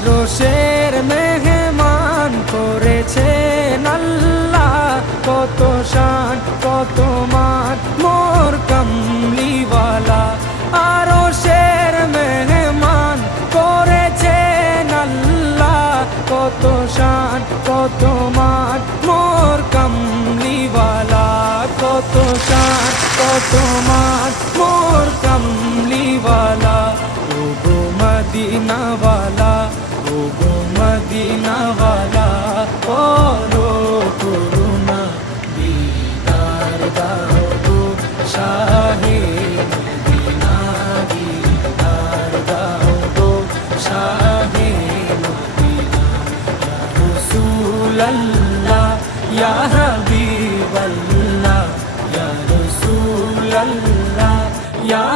আরশের মেহমান করেছেন আল্লাহ, কত শান কত মান মোর কামলিওয়ালা। আরশের মেহমান করেছেন আল্লাহ, কত শান কত মান মোর কামলিওয়ালা, কত শান কত মান মোর কামলিওয়ালা। ও গো মদিনাওয়ালা, ও গো মদিনাওয়ালা, করো করুণা দিদার দাও গো শাহে মদিনা, দিদার দাও গো শাহে মদিনা। ইয়া রাসূলাল্লাহ ইয়া হাবিবাল্লাহ, ইয়া রাসূলাল্লাহ ইয়া